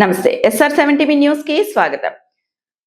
నమస్తే SR7 TV news కి స్వాగతం.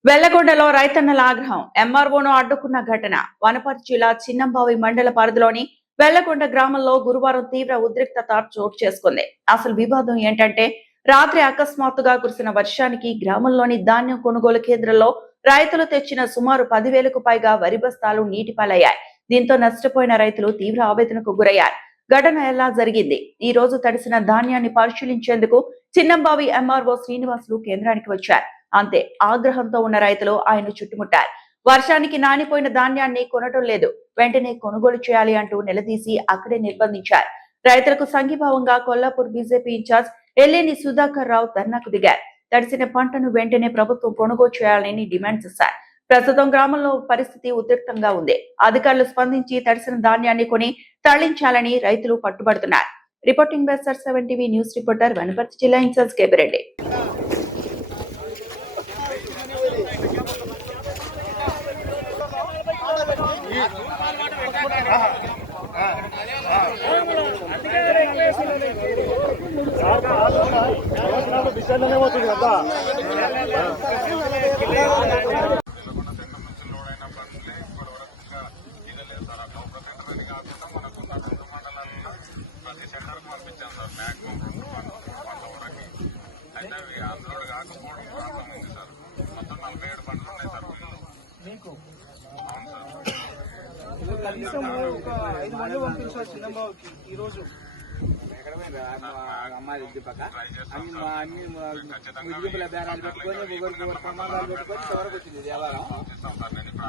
వెల్లగొండలో రైతన్నల ఆగ్రహం, ఎంఆర్ఓను అడ్డుకున్న ఘటన. వనపర్తి జిల్లా చిన్నంబావి మండల పరిధిలోని వెల్లగొండ గ్రామంలో గురువారం తీవ్ర ఉద్రిక్తత చోటు చేసుకుంది. అసలు వివాదం ఏంటంటే, రాత్రి అకస్మాత్తుగా కురిసిన వర్షానికి గ్రామంలోని ధాన్యం కొనుగోలు కేంద్రంలో రైతులు తెచ్చిన సుమారు 10,000కు పైగా వరి బస్తాలు నీటిపాలయ్యాయి. దీంతో నష్టపోయిన రైతులు తీవ్ర ఆవేదనకు గురయ్యారు. ఘటన ఎలా జరిగింది? ఈ రోజు తడిసిన ధాన్యాన్ని పరిశీలించేందుకు చిన్నంబావి ఎంఆర్ఓ శ్రీనివాసులు కేంద్రానికి వచ్చారు. అంతే, ఆగ్రహంతో ఉన్న రైతులు ఆయన చుట్టుముట్టారు. వర్షానికి నానిపోయిన ధాన్యాన్ని కొనటం లేదు, వెంటనే కొనుగోలు చేయాలి అంటూ నిలదీసి అక్కడే నిర్బంధించారు. రైతులకు సంఘీభావంగా కొల్లాపూర్ బీజేపీ ఇన్ఛార్జ్ ఎల్లేని సుధాకర్ రావు ధర్నాకు దిగారు. తడిసిన పంటను వెంటనే ప్రభుత్వం కొనుగోలు చేయాలని డిమాండ్ చేశారు. ప్రస్తుతం గ్రామంలో పరిస్థితి ఉద్రిక్తంగా ఉంది. అధికారులు స్పందించి తడిసిన ధాన్యాన్ని కొని తరలించాలని రైతులు పట్టుబడుతున్నారు. Reporting by SR7 TV news reporter Wanaparthy జిల్లా ఇన్ఛార్జ్ కేపిరెడ్డి. కనీసం ఒక 5 మంది పంపించారు చిన్నబాబుకి ఈ రోజు. అమ్మాయి పక్క అన్ని ముద్దుల బేరాలు పెట్టుకొని ఒకరికి ప్రమాదాలు పెట్టుకొని చివరికి వచ్చింది వ్యాపారం.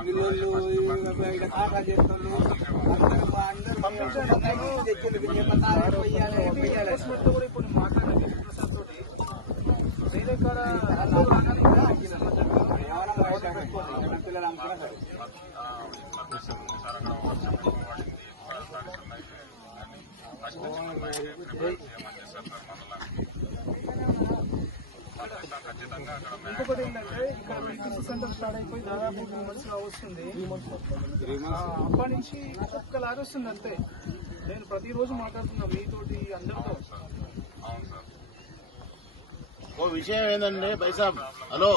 వీళ్ళు కాకా చేస్తున్నారు, అందరూ తెచ్చింది ఇప్పుడు మాట్లాడాలి ప్రసాద్ తోటి. వేరే కాడ పిల్లలు అమ్ముకున్నా సరే ఇంకొకటి ఏంటంటే, ఇక్కడ మీటింగ్ సెంటర్ స్టార్ట్ అయిపోయి దాదాపు 2 months వస్తుంది. అప్పటి నుంచి ఒక్క లారీ వస్తుంది అంతే. నేను ప్రతిరోజు మాట్లాడుతున్నా మీతోటి అందరితో. ఓ విషయం ఏంటంటే బైసాబ్, హలో,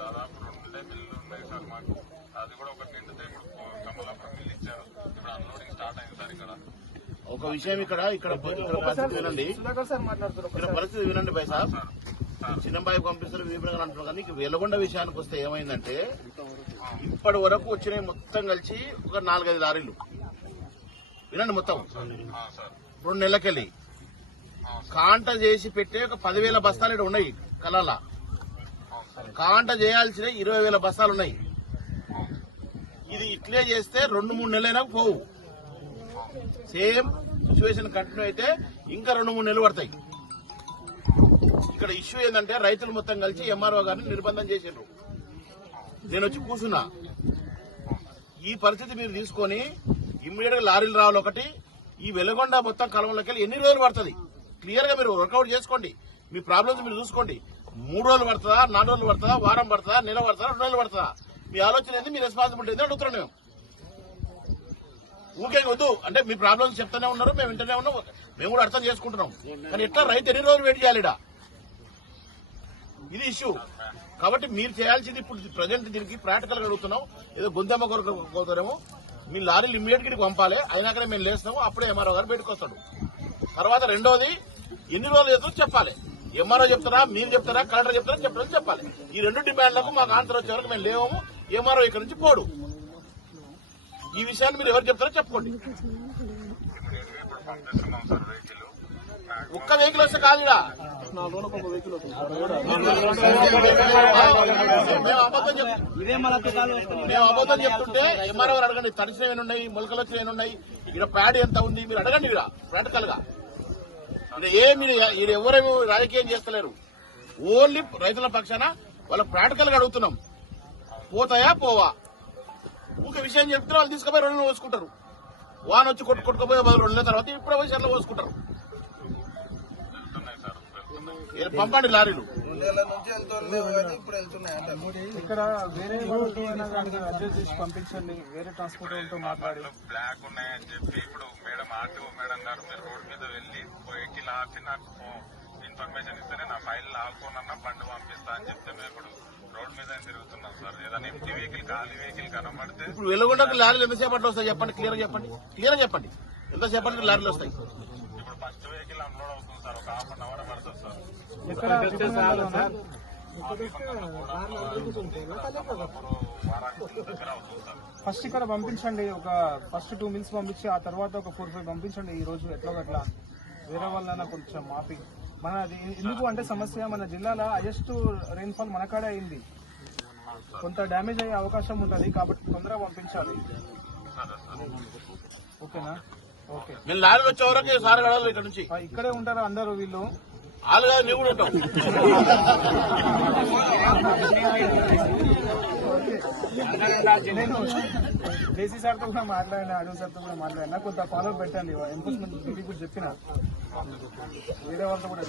దాదాపు 2 మిల్లులు ఉన్నాయి సార్ మాకు. అది కూడా ఒక నిండితే ఇప్పుడు కమలాపురం మిల్లు ఇచ్చారు. ఇప్పుడు అన్లోడింగ్ స్టార్ట్ అయింది సార్. ఒక విషయం ఇక్కడ పరిస్థితి వినండి, ఇక్కడ పరిస్థితి వినండి బైసాబ్. చిన్నబాయి పంపిస్తారు వివరంగా అంటున్నారు. కానీ వెలగొండ విషయానికి వస్తే ఏమైందంటే, ఇప్పటి వరకు వచ్చినాయి మొత్తం కలిసి ఒక 4-5 లారీలు వినండి. మొత్తం 2 నెలలకెళ్ళి కాంట చేసి పెట్టే ఒక 10,000 బస్తాలు ఇక్కడ ఉన్నాయి. కలాల కాంట చేయాల్సిన 20,000 బస్తాలు ఉన్నాయి. ఇది ఇట్లే చేస్తే 2-3 నెలలైనా పోవు. సేమ్ సిచ్యువేషన్ కంటిన్యూ అయితే ఇంకా 2-3 నెలలు పడతాయి. ఇక్కడ ఇష్యూ ఏంటంటే, రైతులు మొత్తం కలిసి ఎంఆర్ఓ గారిని నిర్బంధం చేసిండ్రు. నేను వచ్చి కూర్చున్నా. ఈ పరిస్థితి మీరు తీసుకొని ఇమ్మీడియట్ గా లారీలు రావాలి. ఒకటి, ఈ వెలగొండ మొత్తం కలంలోకి వెళ్ళి ఎన్ని రోజులు పడుతుంది క్లియర్ గా మీరు వర్కౌట్ చేసుకోండి. మీ ప్రాబ్లమ్స్ మీరు చూసుకోండి. 3 రోజులు పడుతుందా, 4 రోజులు పడుతుందా, వారం పడుతుందా, నెల పడుతుందా, 2 నెలలు పడుతుందా? మీ ఆలోచన ఏంది, మీ రెస్పాన్సిబిలిటీ ఏంది అడుగుతున్నాం. మేము ఊకే వద్దు అంటే మీ ప్రాబ్లమ్స్ చెప్తానే ఉన్నారు, మేము వింటూనే ఉన్నాం, మేము కూడా అర్థం చేసుకుంటున్నాం. కానీ ఎట్లా రైతు ఎన్ని రోజులు వెయిట్ చేయాలి? ఇది ఇష్యూ. కాబట్టి మీరు చేయాల్సింది ఇప్పుడు ప్రజెంట్ దీనికి ప్రాక్టికల్ గా అడుగుతున్నాం. ఏదో గొంతెమ్మ కోరుతారేమో. మీ లారీలు ఇమ్మీడియట్ గా పంపాలి. అయినాకనే మేము లేస్తాము. అప్పుడే ఎంఆర్ఓ గారు బయటకు వస్తాడు. తర్వాత రెండోది, ఎన్ని రోజులు చేస్తారో చెప్పాలి. ఎంఆర్ఓ చెప్తారా, మీరు చెప్తారా, కలెక్టర్ చెప్తారా చెప్పాలి. ఈ 2 డిమాండ్లకు మాకు ఆన్సర్ వచ్చే వరకు మేము లేవము. ఎంఆర్ఓ ఇక్కడ నుంచి పోడు. ఈ విషయాన్ని మీరు ఎవరు చెప్తారో చెప్పుకోండి. ఒక్క వెహికల్ వస్తే కాదు. మేము అబద్ధం చెప్తుంటే ఎంఆర్ఓ అడగండి. తడిసిన ఏనున్నాయి, మొలకలు వచ్చిన ఏనున్నాయి, ఇక్కడ ప్యాడ్ ఎంత ఉంది మీరు అడగండి. ఇక్కడ ప్రాక్టికల్ గా మీరు ఎవరేమో రాజకీయం చేస్తలేరు. ఓన్లీ రైతుల పక్షాన వాళ్ళ ప్రాక్టికల్ గా అడుగుతున్నాం. పోతాయా పోవా? ఒక విషయం చెప్తే వాళ్ళు తీసుకుపోయి 2 నెలలు పోసుకుంటారు. వాన వచ్చి కొట్టుకుపోయే 2 నెలల తర్వాత ఇప్పుడు పోయి చెట్ల పోసుకుంటారు. పంపండి లారీలు. 2 నెలల నుంచి ఇప్పుడు వెళ్తున్నాయి. ఇక్కడ వేరే అడ్జస్ట్ చేసి పంపించండి. వేరే ట్రాన్స్పోర్ట్ మాట్లాడి బ్లాక్ ఉన్నాయని చెప్పి ఇప్పుడు మేడం ఆర్టీఓ మేడం గారు మీరు రోడ్ మీద వెళ్లి వెహికల్ ఆర్చి నాకు ఇన్ఫర్మేషన్ ఇస్తేనే నా ఫైల్ ఆడుకోనన్నా బండి పంపిస్తా అని చెప్తే మేము ఇప్పుడు రోడ్ మీద తిరుగుతున్నాం సార్. ఏదైనా ఎంటీ వెహికల్ ఖాళీ వెహికల్ కనబడితే ఇప్పుడు వెలుగొండకు లారీలు ఎంతసేపట్లో వస్తాయి చెప్పండి, క్లియర్ చెప్పండి ఎంతసేపటికి లారీలు వస్తాయి? ఇప్పుడు ఫస్ట్ వెహికల్ అన్లోడ్ అవుతుంది సార్, ఒక హాఫ్ అన్ అవర్ పడుతుంది సార్. ఎక్కడ ఫస్ట్ ఇక్కడ పంపించండి, ఒక ఫస్ట్ 2 మిల్స్ పంపించి ఆ తర్వాత ఒక 4-5 పంపించండి. ఈ రోజు ఎట్లా వేరే వాళ్ళ కొంచెం మాఫీ మనది ఎందుకు అంటే సమస్య మన జిల్లాలో హైయెస్ట్ రెయిన్ఫాల్ మన కాడే అయింది, కొంత డ్యామేజ్ అయ్యే అవకాశం ఉంటుంది కాబట్టి తొందరగా పంపించాలి. ఓకేనా? ఓకే, నేను లారీలు వచ్చే వరకు సార్ గడాలి ఇక్కడ నుంచి. ఇక్కడే ఉంటారు అందరూ వీళ్ళు. వాళ్ళు కాదు, నువ్వు కూడా ఉంటావు. నేను జేసీ సార్తో కూడా మాట్లాడినా, అడవి సార్తో కూడా మాట్లాడినా, కొంత ఫాలో పెట్టండి. ఎన్ఫోర్స్మెంట్ డ్యూటీ కూడా చెప్పిన వేరే వాళ్ళతో కూడా